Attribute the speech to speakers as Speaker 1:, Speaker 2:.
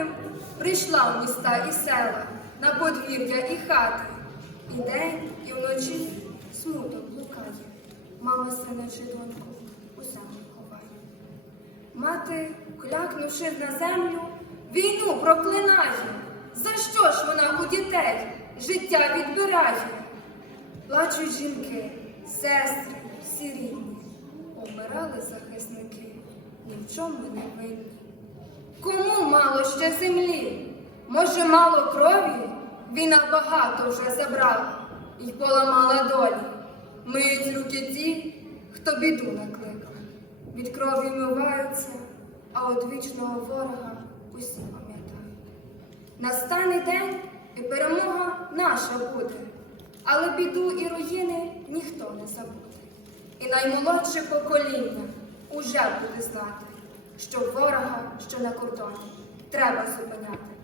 Speaker 1: веселим прийшла в міста і села, на подвір'я і хати. І день, і вночі смуток блукає. Мама сина чи доньку у землю ховає. Мати, клякнувши на землю, війну проклинає. За що ж вона у дітей життя відбирає? Плачуть жінки, сестри, всі рідні, обирали захисники, ні в чому не винні. Ще землі? Може, мало крові? Війна багато вже забрала і поламала долі. Миють руки ті, хто біду накликав. Від крові миваються, а от вічного ворога усі пам'ятають. Настане день, і перемога наша буде, але біду і руїни ніхто не забуде. І наймолодше покоління уже буде знати, що ворога, що на кордоні, треба зупиняти.